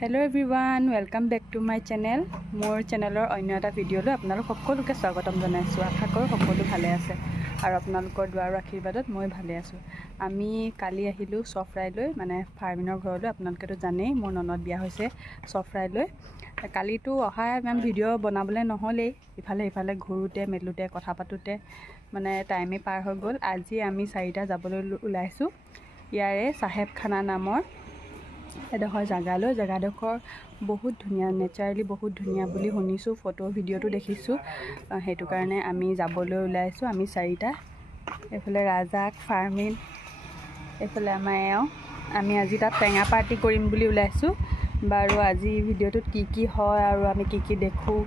Hello everyone, welcome back to my channel. More channelor অন্য এটা ভিডিঅ'লৈ আপোনালোক সকলোকে স্বাগতম জনাইছো। আশা কৰো সকলো ভালে আছে আৰু আপোনালোকৰ দোৱা আৰু আশীৰ্বাদত মই ভালে আছো। আমি কালি আহিলো সফৰাইলৈ মানে ফাৰ্মিনৰ ঘৰলৈ। আপোনালোকেতো জানেই মোৰ ননদ বিয়া হৈছে সফৰাইলৈ। কালিতো অহা ইমান ভিডিঅ' বনাবলৈ নহ'লেই, ইফালে ঘূৰোতে মেলোতে কথা পাতোতে মানে টাইমে পাৰ হৈ গ'ল। আজি আমি চাৰিটা যাবলৈ ওলাইছো ইয়াৰে চাহেব খানা নামৰ এডোখৰ জেগাডোখৰ বহুত ধুনীয়া, নেচাৰেলি বহুত ধুনীয়া বুলি শুনিছোঁ, ফটো ভিডিঅ'টো দেখিছোঁ। সেইটো কাৰণে আমি যাবলৈ ওলাইছোঁ। আমি চাৰিটা, এইফালে ৰাজাক, ফাৰ্মিন, এইফালে আমাৰ এওঁ। আমি আজি তাত টেঙা পাৰ্টি কৰিম বুলি ওলাইছোঁ। বাৰু আজি ভিডিঅ'টোত কি হয় আৰু আমি কি দেখোঁ,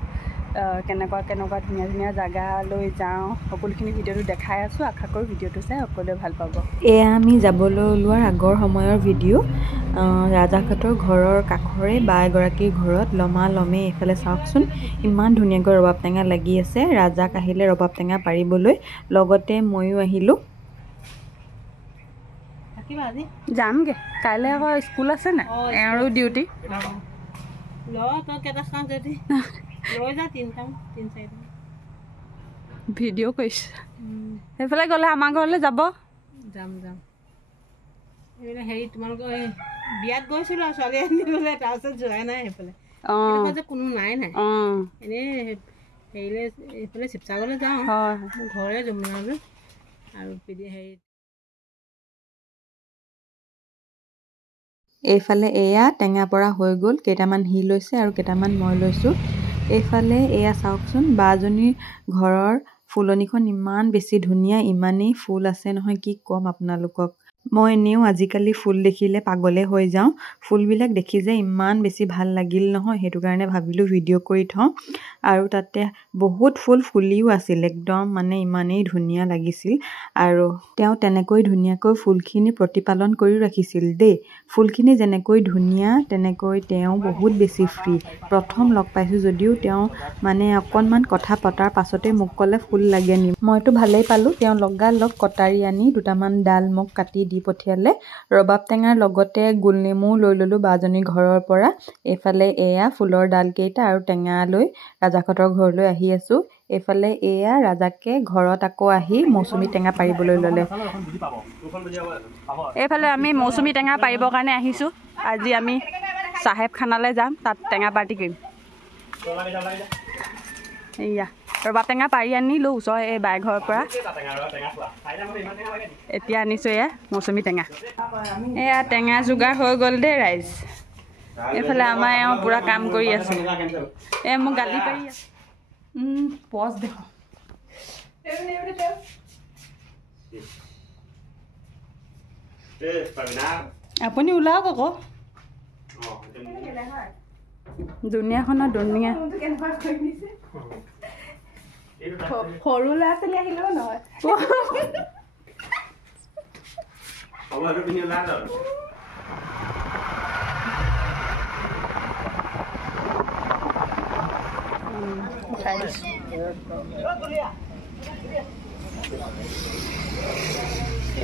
কেনেকুৱা ধুনীয়া জেগালৈ যাওঁ, সকলোখিনি ভিডিঅ'টো দেখাই আছোঁ। আশা কৰোঁ ভিডিঅ'টো চাই সকলোৱে ভাল পাব। এয়া আমি যাবলৈ ওলোৱাৰ আগৰ সময়ৰ ভিডিঅ'। ৰাজাঘাটৰ ঘৰৰ কাষৰে বা এগৰাকীৰ ঘৰত লমে এইফালে চাওকচোন, ইমান ধুনীয়াকৈ ৰবাব টেঙা লাগি আছে। ৰাজাক আহিলে ৰবাব টেঙা পাৰিবলৈ, লগতে ময়ো আহিলোঁ। যামগৈ, কাইলৈ আকৌ স্কুল আছে নাই, এওঁৰো ডিউটি। ভিডিঅ' কৰিছে, সেইফালে গ'লে আমাৰ ঘৰলৈ যাব। যাম হেৰি তোমালোকৰ বিয়াত গৈছিলোঁ আৰু ছোৱালী আনিবলৈ, তাৰপিছত যোৱাই নাই সেইফালে। যে কোনো নাই এনেই হেৰিলৈ এইফালে শিৱসাগৰলৈ যাওঁ, মোৰ ঘৰে যমুনালৈ। আৰু হেৰি এইফালে এয়া টেঙা পৰা হৈ গ'ল, কেইটামান সি লৈছে আৰু কেইটামান মই লৈছোঁ। এইফালে এয়া চাওকচোন, বাজনীৰ ঘৰৰ ফুলনিখন ইমান বেছি ধুনীয়া, ইমানেই ফুল আছে নহয় কি ক'ম আপোনালোকক। মই এনেও আজিকালি ফুল দেখিলে পাগলে হৈ যাওঁ। ফুলবিলাক দেখি যে ইমান বেছি ভাল লাগিল নহয়, সেইটো কাৰণে ভাবিলোঁ ভিডিঅ' কৰি থওঁ। আৰু তাতে বহুত ফুল ফুলিও আছিল, একদম মানে ইমানেই ধুনীয়া লাগিছিল। আৰু তেওঁ তেনেকৈ ধুনীয়াকৈ ফুলখিনি প্ৰতিপালন কৰি ৰাখিছিল দেই। ফুলখিনি যেনেকৈ ধুনীয়া তেনেকৈ তেওঁ বহুত বেছি ফ্ৰী। প্ৰথম লগ পাইছোঁ যদিও তেওঁ মানে অকণমান কথা পতাৰ পাছতে মোক ক'লে ফুল লাগে নি। মইতো ভালেই পালোঁ, তেওঁ লগালগ কটাৰী আনি দুটামান ডাল মোক কাটি দি পঠিয়ালে। ৰবাব টেঙাৰ লগতে গোলনেমুও লৈ ল'লোঁ বাজনীৰ ঘৰৰ পৰা। এইফালে এয়া ফুলৰ ডালকেইটা আৰু টেঙা লৈ ৰাজাঘাটৰ ঘৰলৈ আহি আছোঁ। এইফালে এয়া ৰাজাকে ঘৰত আকৌ আহি মৌচুমী টেঙা পাৰিবলৈ ল'লে। এইফালে আমি মৌচুমী টেঙা পাৰিবৰ কাৰণে আহিছোঁ। আজি আমি চাহেব খানালৈ যাম, তাত টেঙা পাৰ্টি কৰিম। এয়া ৰবাব টেঙা পাৰি আনিলোঁ ওচৰৰ এই বাই ঘৰৰ পৰা। এতিয়া আনিছোঁ এয়া মৌচুমী টেঙা। এয়া টেঙা যোগাৰ হৈ গ'ল দেই ৰাইজ। এইফালে আমাৰ এওঁ পূৰা কাম কৰি আছে। মোক গালি পাৰি আছে, পজ দেখোঁ। আপুনি ওলাওক আকৌ, দুনিয়াখনৰ দুনিয়া। সৰু ল'ৰা ছোৱালী আহিলেও নহয়।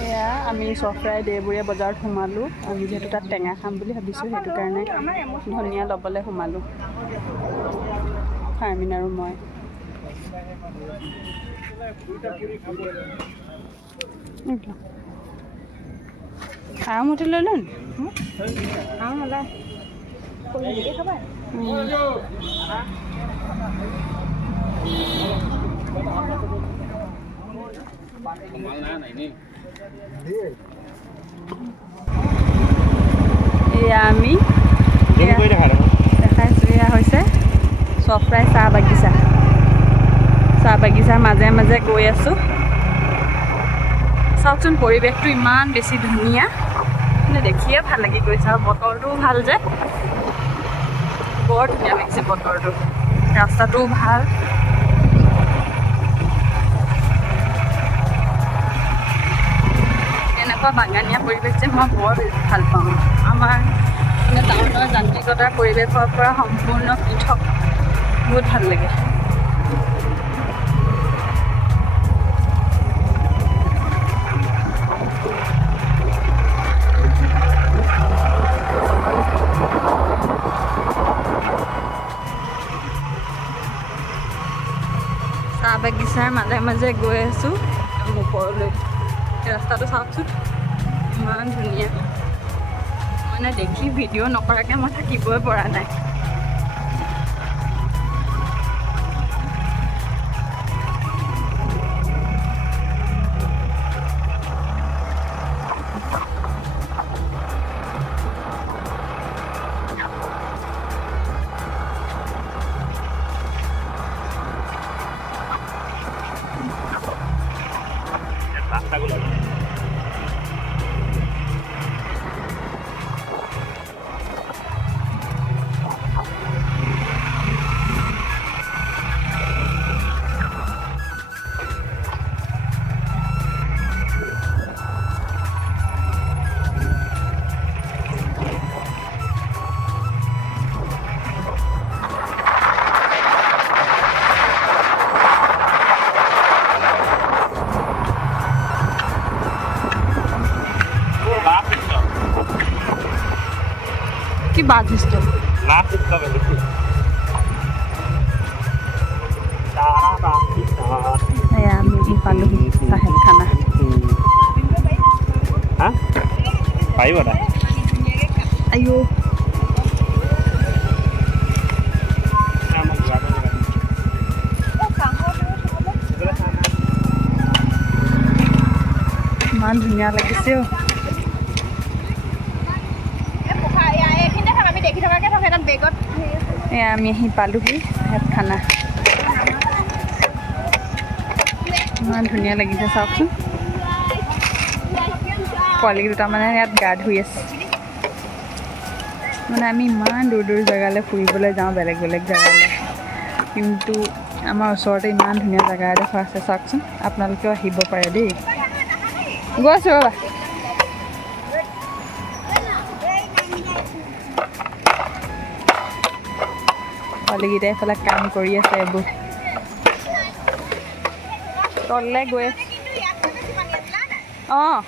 এয়া আমি সফৰাই দেওবৰীয়া বজাৰত সোমালোঁ। আমি যিহেতু তাত টেঙা খাম বুলি ভাবিছোঁ, সেইটো কাৰণে ধনিয়া ল'বলৈ সোমালোঁ, ফাৰ্মিন আৰু মই। আৰামতে লৈ লওঁ এয়া আমি দেখাইছোঁ। এয়া হৈছে সফৰাই চাহ বাগিচাৰ মাজে মাজে গৈ আছোঁ। চাওকচোন পৰিৱেশটো ইমান বেছি ধুনীয়া, মানে দেখিয়ে ভাল লাগি গৈছে। আৰু বতৰটোও ভাল যে, বৰ ধুনীয়া লাগিছে বতৰটো, ৰাস্তাটোও ভাল। এনেকুৱা বাগানীয়া পৰিৱেশ যে মই বৰ ভাল পাওঁ। আমাৰ টাউনৰ যান্ত্ৰিকতাৰ পৰিৱেশৰ পৰা সম্পূৰ্ণ পৃথক, বহুত ভাল লাগে। বাগিচাৰ মাজে মাজে গৈ আছোঁ ওপৰলৈ। ৰাস্তাটো চাওকচোন ইমান ধুনীয়া, মানে দেখি ভিডিঅ' নকৰাকৈ মই থাকিবই পৰা নাই। কি বাজিষ্ট আমি পালোহি চাহেব খানা। আইও ইমান ধুনীয়া লাগিছে। আমি আহি পালোহি চাহেব খানা। ইমান ধুনীয়া লাগিছে চাওকচোন। পোৱালি দুটামানে ইয়াত গা ধুই আছে। মানে আমি ইমান দূৰ দূৰ জেগালৈ ফুৰিবলৈ যাওঁ, বেলেগ বেলেগ জেগালৈ, কিন্তু আমাৰ ওচৰতে ইমান ধুনীয়া জেগা এডোখৰ আছে চাওকচোন। আপোনালোকেও আহিব পাৰে দেই। গৈ আছোঁ ৰ'বা। পোৱালিকেইটাই এইফালে কাম কৰি আছে। এইবোৰ তললৈ গৈ আছে। অঁ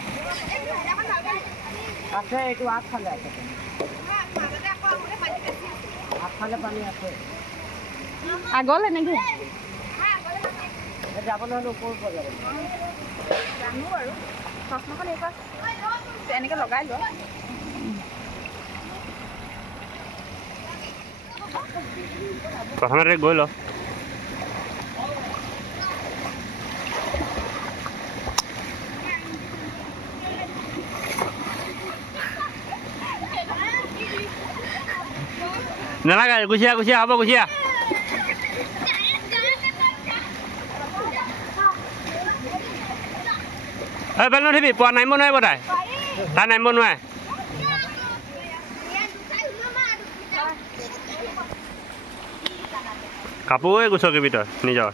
আছে, এইটো আগফালে আছে, আগফালে পানী আছে। আগলৈ নেকি যাবলৈ হ'লে ওপৰৰ পৰা যাব জানো আৰু। চশমাখন এইবাৰ এনেকৈ লগাই লোৱা। প্ৰথমতে গৈ ল। নালাগে, গুচিয়া গুচিয়া হ'ব, গুচিয়া। এই বেল নুঠিবি, পোৱা নামিব নোৱাৰিব তাই, তাই নামিব নোৱাৰে। কাপোৰে গুচকিবি তই নিজৰ।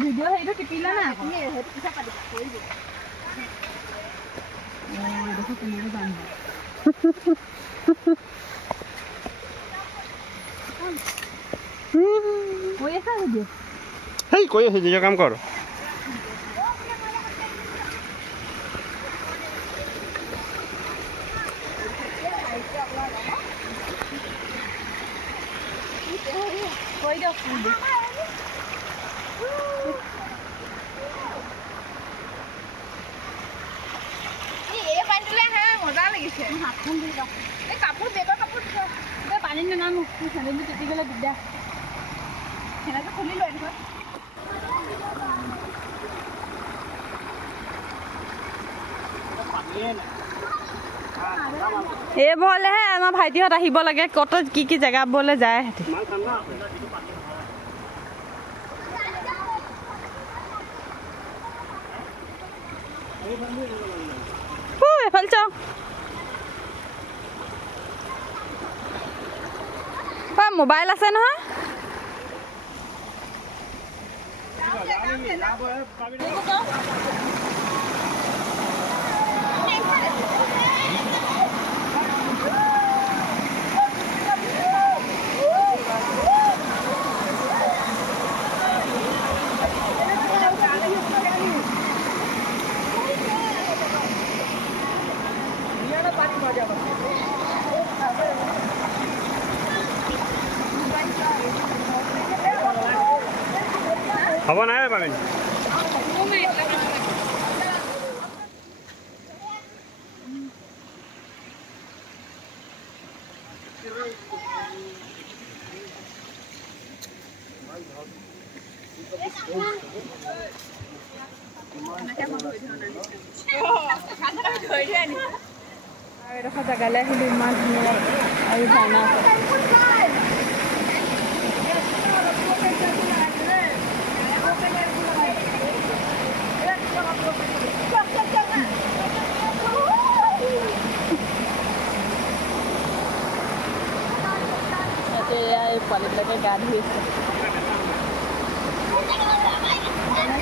ভিডিঅ' সেইটো টিপিলে না হেই কৈ আছো নিজৰ কাম কৰ। মজা লাগিছে। কাপোৰ বেগৰ কাপোৰ পানী নানামো, চেনেলটো তিতি গ'লে দিগদাৰ। চেনেলটো খুলি লৈ আহিব। এইবোৰলৈহে আমাৰ ভাইটিহঁত আহিব লাগে। ক'ত কি কি জেগাবোৰলৈ যায় সিহঁতি। এইফালে চাওঁ। মোবাইল আছে নহয়। হ'ব নাই পাবেন এডোখৰ জেগালৈ আহিলোঁ ইমান ধুনীয়া আৰু ঝৰ্ণা আছে পোৱালিবিলাকে গা ধুই আছে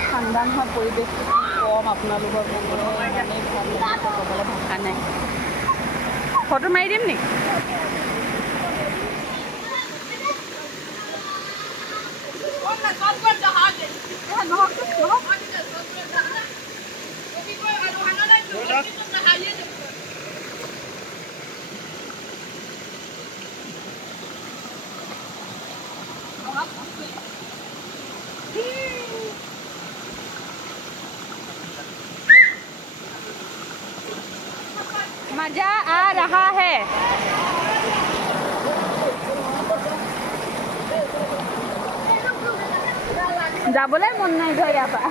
ঠাণ্ডা নহয় পৰিৱেশটো কম আপোনালোকৰ ইমানেই ভাল লাগিছে ক'বলৈ ভাষা নাই ফটো মাৰি দিম নেকি मजा आ रहा है যাবলৈ মন নাই ঘৰ ইয়াৰ পৰা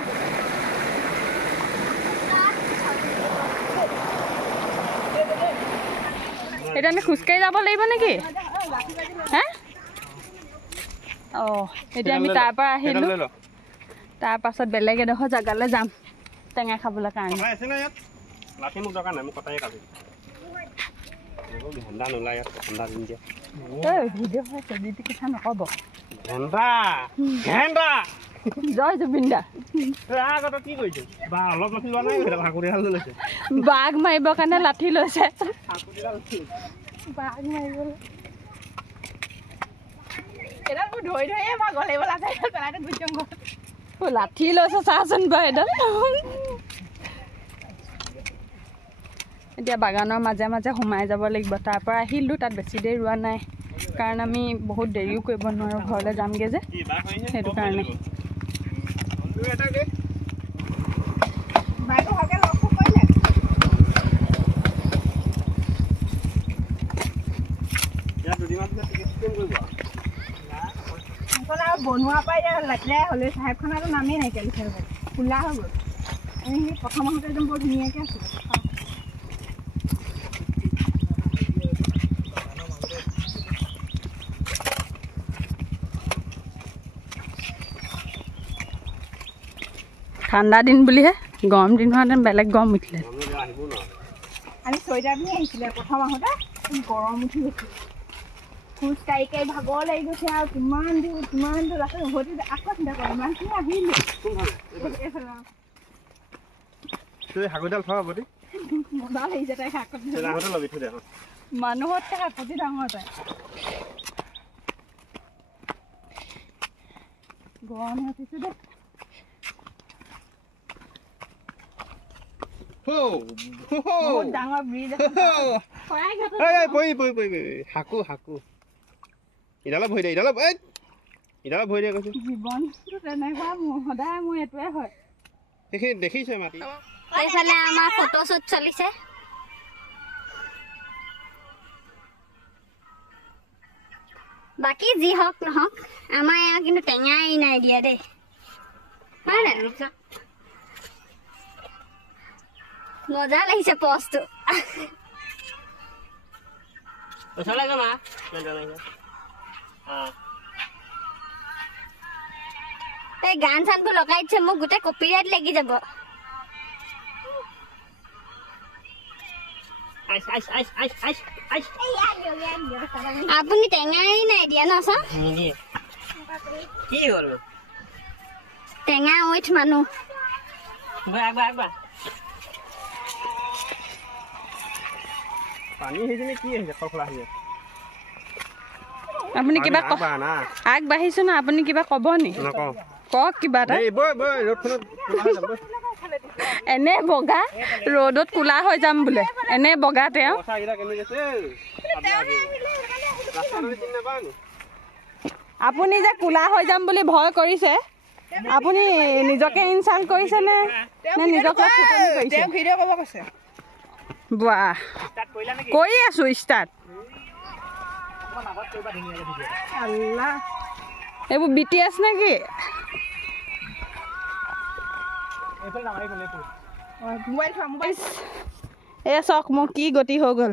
এতিয়া আমি খোজকাঢ়ি যাব লাগিব নেকি হে এতিয়া আমি তাৰ পৰা আহিলোঁ তাৰ পাছত বেলেগ এডোখৰ জেগালৈ যাম টেঙা খাবলৈ কাৰণে লাঠি মোক দৰকাৰ নাই মোক কথাই কাটি ভেন্দা নোলাই ইয়াত ঠাণ্ডা দিন দিয়া ভিডিঅ' হৈছে যিটো কথা নক'ব ভেন্দা ভেন্দা জয় জুবিন দা আগত কি কৰিছে বা অলপ লাঠি লোৱা নাই হাকুৰিডাল লৈছে বাঘ মাৰিবৰ কাৰণে লাঠি লৈছে বাঘ মাৰিবলৈ লাঠি লৈছে চাচোন বাৰু এডাল এতিয়া বাগানৰ মাজে মাজে সোমাই যাব লাগিব তাৰ পৰা আহিলোঁ তাত বেছি দেৰি ৰোৱা নাই কাৰণ আমি বহুত দেৰিও কৰিব নোৱাৰোঁ ঘৰলৈ যামগৈ যে সেইটো কাৰণে বনোৱাৰ পৰা এতিয়া লেতেৰাই হ'লে চাহেবখানাটো নামেই নাইকিয়া লিখা খোলা হৈ গ'ল আমি সেই প্ৰথম আহোঁতে একদম বৰ ধুনীয়াকৈ আছিলে ঠাণ্ডা দিন বুলিহে গৰম দিন হোৱাহেঁতেন বেলেগ গৰম উঠিলে আমি চুৱেটাৰ পিন্ধি আহিছিলে প্ৰথম আহোঁতে গৰম উঠি গৈছিলে খোজ কাঢ়ি কাঢ়ি ভাগৰ লাগি গৈছে আৰু কিমান দূৰ আছে উভতি আকৌ চিন্তা কৰে ইমানখিনি আহিলোঁ মজা লাগিছে তাই শাকত মানুহতকৈ শাকতি ডাঙৰ তাই গৰম উঠিছে দেই ডাঙৰ ব্ৰিজ হাকু হাকু ইডালত ভৰি দে ইডালত ভৰি দে কৈছো জীৱনটো তেনেকুৱা সদায় মোৰ এইটোৱে হয় সেইখিনি দেখিছে মাটি এইফালে আমাৰ ফটোশ্বুট চলিছে বাকী যি হওক নহওক আমাৰ ইয়াত কিন্তু টেঙাই নাই দিয়া দেই হয় নাই মজা লাগিছে পষ্টটো এই গান চানবোৰ লগাই দিছে মোক গোটেই কপিৰাইট লাগি যাব আপুনি টেঙাই নাই দিয়া ন চা কি হ'ল টেঙা উইথ মানুহ পানী সেইজনী কি হৈছে খখলা হৈছে আপুনি কিবা না আগবাঢ়িছোঁ না আপুনি কিবা ক'ব নি নকওঁ কওক কিবা এটা এই বৈ বৈ ৰ'দখনত ক'লা হৈ যাম বৈ এনে বগা ৰ'দত কোলা হৈ যাম বোলে এনে বগা তেওঁ কথাকেইটা কেনে গৈছে ৰাস্তাটো চিনি নাপায় নি আপুনি যে কোলা হৈ যাম বুলি ভয় কৰিছে আপুনি নিজকে ইনচাল্ট কৰিছে নে নিজকে ফুটনি কৰিছে ভিডিঅ' কৰিব কৈছে বাহ কৰি আছোঁ ষ্টাৰ্ট আল্লাহ এইবোৰ BTS নে কি মোবাইল থোৱা মোবাইল এয়া চাওক মোৰ কি গতি হৈ গ'ল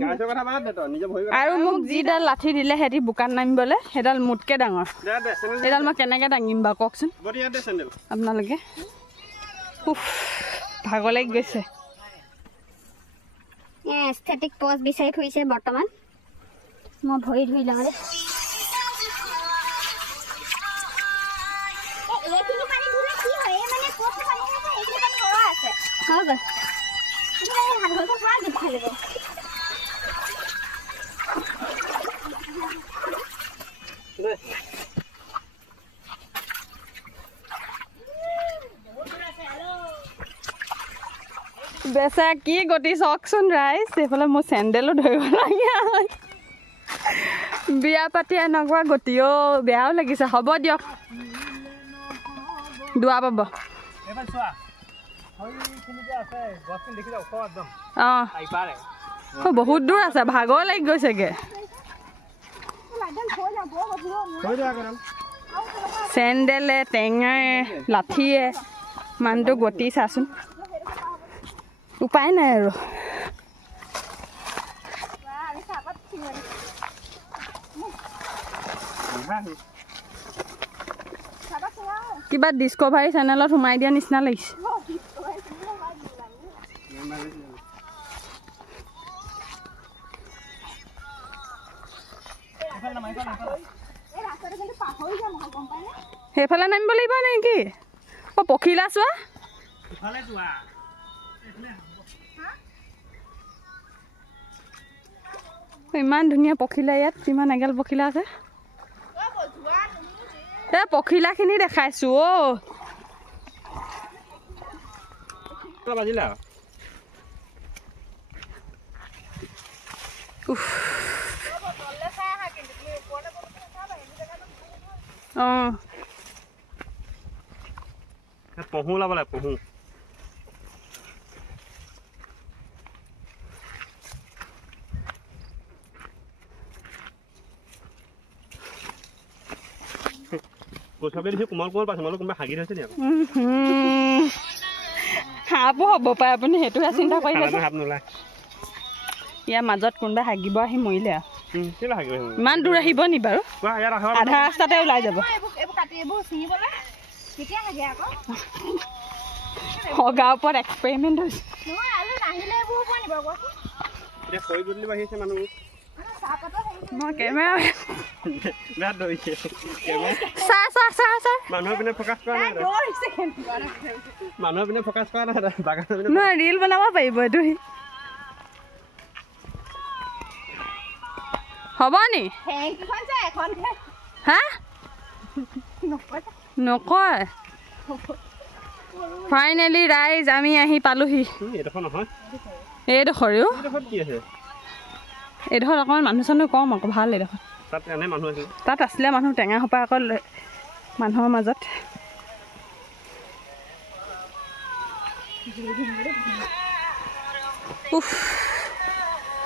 গাইছৰ কথা বাদ দে তই নিজে ভৰি আৰু মোক যিডাল লাঠি দিলে সিহঁতি বোকাত নামিবলৈ সেইডাল মোতকৈ ডাঙৰ দে দে চেণ্ডেল সেইডাল মই কেনেকৈ দাঙিম বাৰু কওকচোন বডি ইয়াত দে চেণ্ডেল আপোনালোকে ভাগৰ লাগি গৈছে এস্থেটিক পজ বিচাৰি ফুৰিছে বৰ্তমান মই ভৰি ধুই লওঁ দেই বেচা কি গতি চাওকচোন ৰাইজ সেইফালে মোৰ চেণ্ডেলো ধৰিব লাগে বিয়া পাতি এনেকুৱা গতি বেয়াও লাগিছে হ'ব দিয়ক দুৱা পাব অঁ বহুত দূৰ আছে ভাগৰ লাগি গৈছেগে চেণ্ডেলে টেঙাই লাঠিয়ে মানুহটো গতি চাচোন উপায় নাই আৰু কিবা ডিস্কভাৰী চেনেলত সোমাই দিয়া নিচিনা লাগিছে সেইফালে নামিব লাগিব নেকি অ' পখিলা চোৱা ইমান ধুনীয়া পখিলা ইয়াত কিমান এগাল পখিলা আছে এই পখিলাখিনি দেখাইছোঁ বাজিলা অঁ পহু ওলাব লাগে পহু কোচাবে দিছে কোমল কোমল পাইছোঁ মই কোনোবা হাগি থৈছে নি আকৌ সাপো হ'ব পাৰে আপুনি সেইটোহে চিন্তা কৰি আছে সাপ নোলায় ইয়াৰ মাজত কোনোবা হাগিব আহি মৰিলে আৰু কেলৈ হাগিব ইমান দূৰ আহিব নি বাৰু আধা ৰাস্তাতে ওলাই যাব গাঁৱৰ ওপৰত এক্সপেৰিমেণ্ট হৈছে মই কেমেৰা মানুহৰ পিনে ফকাচ কৰা নাই মানুহৰ পিনে ফকাচ কৰা নাই নহয় ৰিল বনাব পাৰিব এইটো হ'ব নি হা নকয় ফাইনেলি ৰাইজ আমি আহি পালোহি এইডোখৰেও এইডোখৰত অকণমান মানুহ চানুহ কম আকৌ ভাল এইডোখৰ তাত আছিলে মানুহ টেঙা সোপা আকৌ মানুহৰ মাজত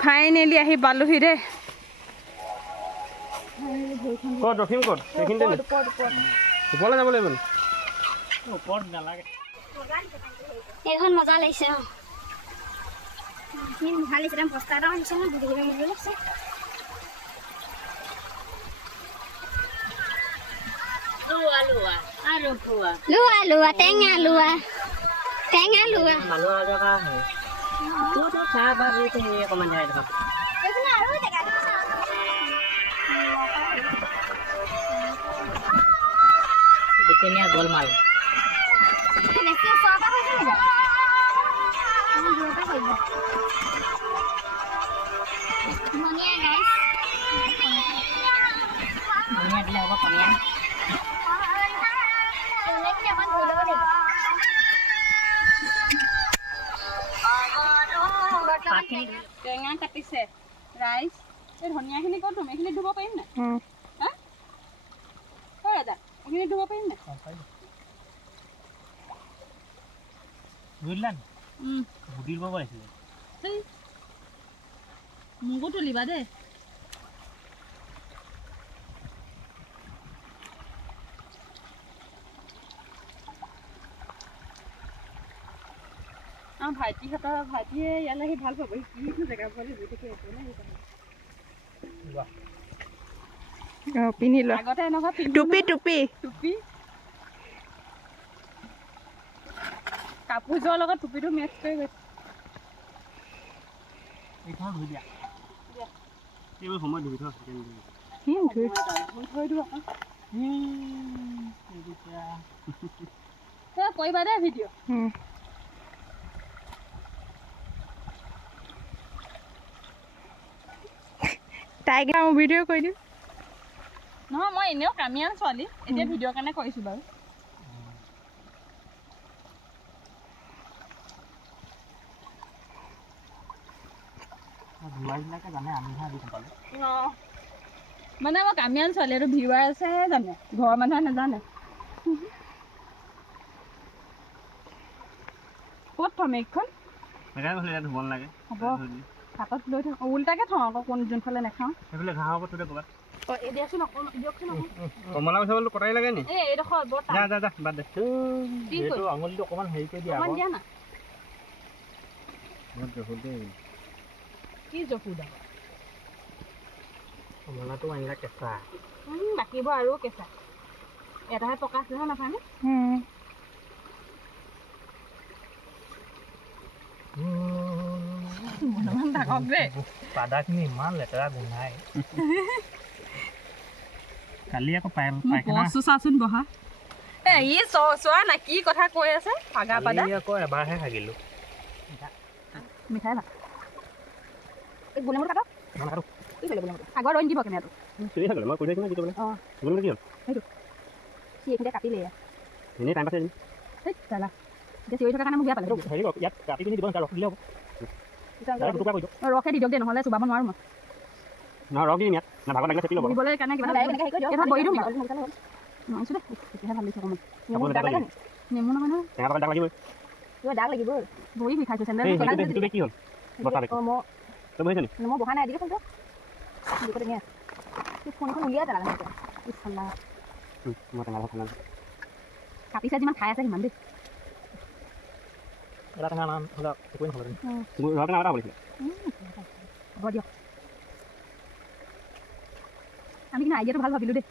ফাইনেলি আহি পালোহি দেই এইখন মজা লাগিছে ভাল লাগিছে বস্তা এটা আনিছে ন লাগিছে লুৱা লুৱা টেঙা লুৱা গোলমাল ধনিয়া গাইছ ধনিয়া দিলে হ'ব পনীয়া টেঙা কাটিছে ৰাইচ এই ধনিয়াখিনি ক'ত ধুম এইখিনি ধুব পাৰিম নাই হা অ' দাদা এইখিনি ধুব পাৰিম নাই বুঝলেন বুটির বাবা আসলে মোকো তুলিবা দেই ভাইটিয়ে ইয়ালৈ আহি ভাল পাব কি জেগা পোৱালি গৈ থাকে পিন্ধি লোৱা আগতে এনেকুৱা টুপি টুপি টুপি কাপোৰযোৰৰ লগত টুপিটো মেচ কৰি গৈছে এইখন ধুই দিয়া এইবোৰ সময় ধুই থোৱা থৈ দিওঁ কৰিবা দেই ভিডিঅ' তাইক ভিডিঅ' কৰি দিওঁ নহয় মই এনেও কামিয়ান ছোৱালী এতিয়া ভিডিঅ'ৰ কাৰণে কৰিছোঁ বাৰু ধুৱাইবিলাকে জানে আমিহে আজি গম পালোঁ মানে মই কামিয়ান ছোৱালী এইটো ভিউৱাৰ আছেহে জানে ঘৰৰ মানুহে নাজানে ক'ত থ'ম এইখন ধুব নালাগে হ'ব হাতত লৈ থওঁ উল্টাকে থওঁ আকৌ কোন যোনফালে নাখাওঁ সেইফালে ঘাঁহৰ ওপৰত থৈ দে ক'ৰবাত দিয়কচোন দিয়কচোন কমলা গছৰ বোলো কটাই লাগে নি এইডোখৰ বৰ যা যা যা বাদ দে এইটো আঙুলিটো অকণমান হেৰি কৰি দিয়া অকণমান দিয়া না কি জখুদা কমলাটো আনিলা কেঁচা বাকীবোৰ আৰু কেঁচা এটাহে পকা আছে নহয় নাথাকে থাকক দেই পাদাখিনি ইমান লেতেৰা গোন্ধাই কালি আকৌ বস্তু চাচোন বহা ই চোৱা না কি কথা কৈ আছে পাগা পাদা আকৌ এবাৰহে থাকিলোঁ মিঠাই ভাত এই গোলেমুট কাটক আগৰ ৰৈ দিব কেনেকৈ মই কৈ থাকিম কি অঁ কি হ'ল সেইটো সি এইখিনিতে কাটিলে এনেই টাইম পাছে চালা এতিয়া চিঞৰি থকাৰ কাৰণে মোক বেয়া পালে হেৰি ইয়াত কাটি পিনি দিব ৰখ দিলে হ'ব ৰখে দি দিয়ক দেই নহ'লে চুবাব নোৱাৰোঁ মই নহয় ৰখ দিম ইয়াত না ভাগত লাগিলে চেপি ল'ব দিবলৈ কাৰণে কিবা এটা বহি দিওঁ নোৱাৰিছোঁ দেই তেতিয়াহে ভাল লাগিছে অকণমান নেমু নহয় নহয় টেঙা পাকত দাগ লাগিবই কিবা দাগ লাগিব বহি বিষাইছোঁ চেণ্ডেল কি হ'ল বস্তা বেগ তই বহিছ নি মই বহা নাই দিলে ফোনটো ফোনখন উলিয়াই পেলালে মই টেঙা ভাত খাম কাটিছে যিমান খাই আছে সিমান দেই এটা টেঙা নাম হ'লে একোৱে নহ'ব টেঙা এটা বলিছিলে হ'ব দিয়ক আমি কিন্তু আইডিয়াটো ভাল ভাবিলোঁ দেই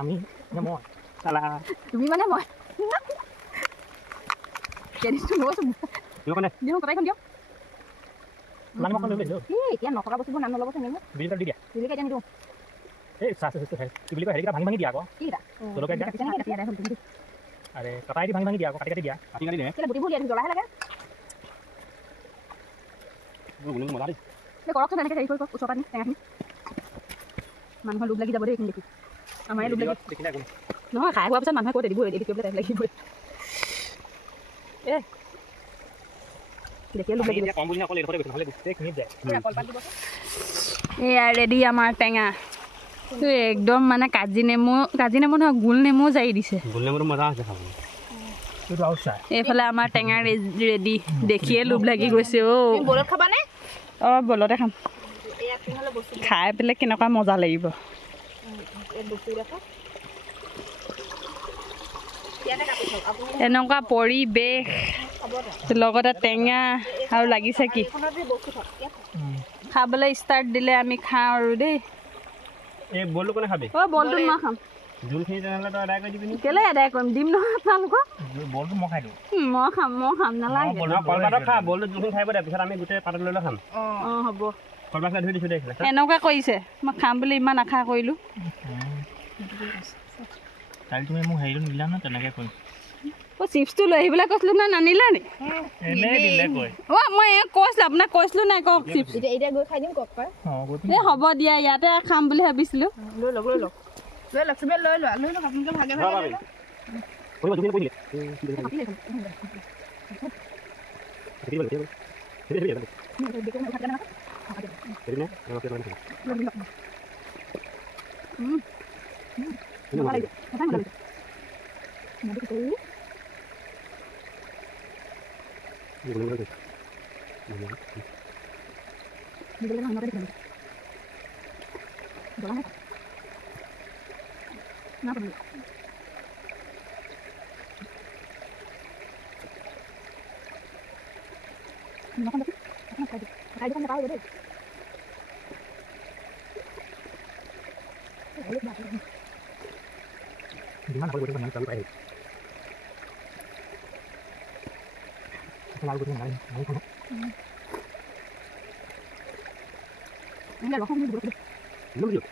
আমি মই চালা তুমি মানে মই দিওঁ কটাইখন দিয়ক এতিয়া নথকা বস্তুবোৰ নাম নল'বচোন নেমু দি দিয়া দিলেকে এতিয়া নিদিওঁ এই কি বুলি কয় হেৰিকেইটা ভাঙি ভাঙি দিয়া আকৌ কিটা জলকীয়া দিয়া আৰে কটাই দি ভাঙি ভাঙি দিয়া আকৌ কাটি কাটি দিয়া কাটি কাটি দে বুটিবোৰ দিয়া জ্বলাহে লাগে মজা দেই কৰকচোন এনেকৈ হেৰি কৰি কওক ওচৰ পৰা নি টেঙাখিনি মানুহৰ লোভ লাগি যাব দেই এইখিনি দেখি আমাৰ লোভ লাগি দেখিলে একো নহয় খাই হোৱাৰ পিছত মানুহে কৈ দিবই এডিট কৰিবলৈ টাইম লাগিবই দেখিয়ে লোভ লাগিব কম বুলি অকল এইডোখৰতে গৈছে নহ'লে গোটেইখিনিত যায় এয়া ৰেডি আমাৰ টেঙা একদম মানে কাজি নেমু নহয় গোল নেমু জাৰি দিছে গোল নেমুটো মজা আছে খাবলৈ এইফালে আমাৰ টেঙা ৰেডি দেখিয়ে লোভ লাগি গৈছে বলত খাবানে অঁ বলতে খাম খাই পেলাই কেনেকুৱা মজা লাগিব এনেকুৱা পৰিৱেশ লগতে টেঙা আৰু লাগিছে কি খাবলৈ ষ্টাৰ্ট দিলে আমি খাওঁ আৰু দেই এই বলটো কোনে খাবি অঁ বলটো মই খাম জোলখিনি তেনেহ'লে তই আদায় কৰি দিবি নি কেলৈ আদায় কৰিম দিম নহয় আপোনালোকক বলটো মই খাই দিওঁ মই খাম নালাগে কলপাতত খা বলটো জোলখিনি খাই দে পিছত আমি গোটেই পাতত লৈ লৈ খাম অঁ হ'ব কলপাত ধুই দিছোঁ দে এনেকুৱা কৰিছে মই খাম বুলি ইমান আশা কৰিলোঁ কালি তুমি মোক হেৰিটো নিদিলা ন তেনেকৈ কৰিম চিপছটো লৈ আহিবলৈ কৈছিলোঁ নে নানিলে নি এনেই দিলে কয় মই কৈছিলোঁ আপোনাক কৈছিলোঁ নাই কওক চিপছ এতিয়া গৈ খাই দিম কওক পাই এই হ'ব দিয়া ইয়াতে খাম বুলি ভাবিছিলোঁ লৈ লওক চবেই লৈ লোৱা আপোনালোকে ভাগে ভাগে যিমান হ'ব মানে চালু পাই লাল গুটি নাই নাই কোনো এনে ৰখম নি বস্তু লুলিও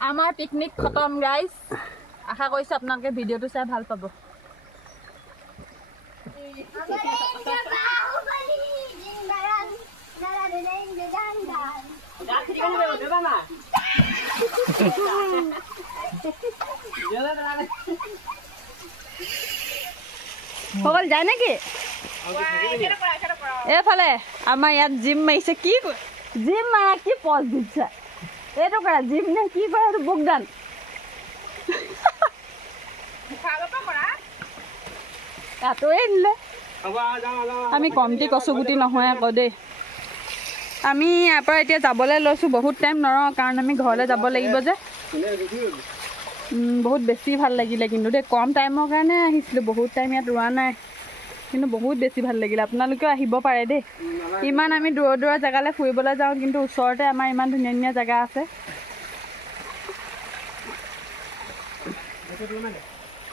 আমাৰ পিকনিক খতম গাইজ আশা কৰিছোঁ আপোনালোকে ভিডিঅ'টো চাই ভাল পাব সকল যায় নেকি এইফালে আমাৰ ইয়াত জিম মাৰিছে কি জিম মাৰা কি পজ দিছে এইটো কৰা জিম নে কি কৰে এইটো বুকদান এতোৱে নিলে আমি কমটি কচুগুটি নহয় আকৌ দেই আমি ইয়াৰ পৰা এতিয়া যাবলৈ লৈছোঁ বহুত টাইম নৰওঁ কাৰণ আমি ঘৰলৈ যাব লাগিব যে বহুত বেছি ভাল লাগিলে কিন্তু দেই কম টাইমৰ কাৰণে আহিছিলোঁ বহুত টাইম ইয়াত ৰোৱা নাই কিন্তু বহুত বেছি ভাল লাগিলে আপোনালোকেও আহিব পাৰে দেই ইমান আমি দূৰৰ দূৰৰ জেগালৈ ফুৰিবলৈ যাওঁ কিন্তু ওচৰতে আমাৰ ইমান ধুনীয়া ধুনীয়া জেগা আছে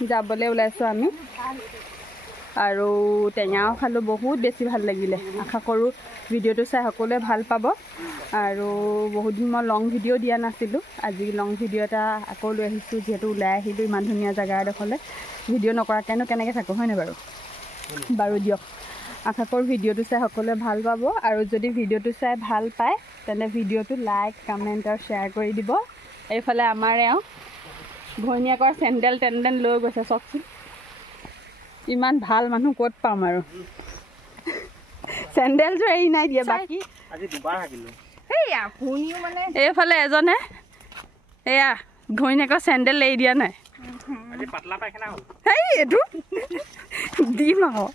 যাবলৈ ওলাইছোঁ আমি আৰু টেঙাও খালোঁ বহুত বেছি ভাল লাগিলে আশা কৰোঁ ভিডিঅ'টো চাই সকলোৱে ভাল পাব আৰু বহুত দিন মই লং ভিডিঅ' দিয়া নাছিলোঁ আজি লং ভিডিঅ' এটা আকৌ লৈ আহিছোঁ যিহেতু ওলাই আহিলোঁ ইমান ধুনীয়া জেগা এডোখৰলৈ ভিডিঅ' নকৰাকৈনো কেনেকৈ থাকোঁ হয়নে বাৰু দিয়ক আশা কৰোঁ ভিডিঅ'টো চাই সকলোৱে ভাল পাব আৰু যদি ভিডিঅ'টো চাই ভাল পায় তেন্তে ভিডিঅ'টো লাইক কমেণ্ট আৰু শ্বেয়াৰ কৰি দিব এইফালে আমাৰ এওঁ ঘৈণীয়েকৰ চেণ্ডেল টেণ্ডেল লৈ গৈছে চাওকচোন ইমান ভাল মানুহ ক'ত পাম আৰু চেণ্ডেলযোৰ এৰি নাই দিয়ে বাকী আজি দুবাৰ হাগিলোঁ এই আপুনিও মানে এইফালে এজনে এয়া ঘৈণীয়েকৰ চেণ্ডেল এৰি দিয়া নাই আজি পাতলা পায়খানা হ'ল এই এইটো দিম আকৌ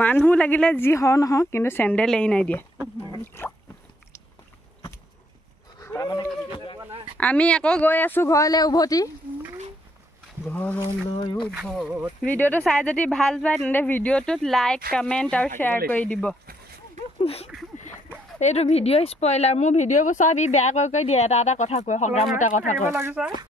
মানুহ লাগিলে যি হওঁ নহওক কিন্তু চেণ্ডেল এৰি নাই দিয়ে আমি আকৌ গৈ আছোঁ ঘৰলৈ উভতি ভিডিঅ'টো চাই যদি ভাল পায় তেন্তে ভিডিঅ'টোত লাইক কমেণ্ট আৰু শ্বেয়াৰ কৰি দিব এইটো ভিডিঅ' স্পইলাৰ মোৰ ভিডিঅ'বোৰ চব ই বেয়া কৰি দিয়ে এটা এটা কথা কয় সংগ্ৰামতা কথা কয়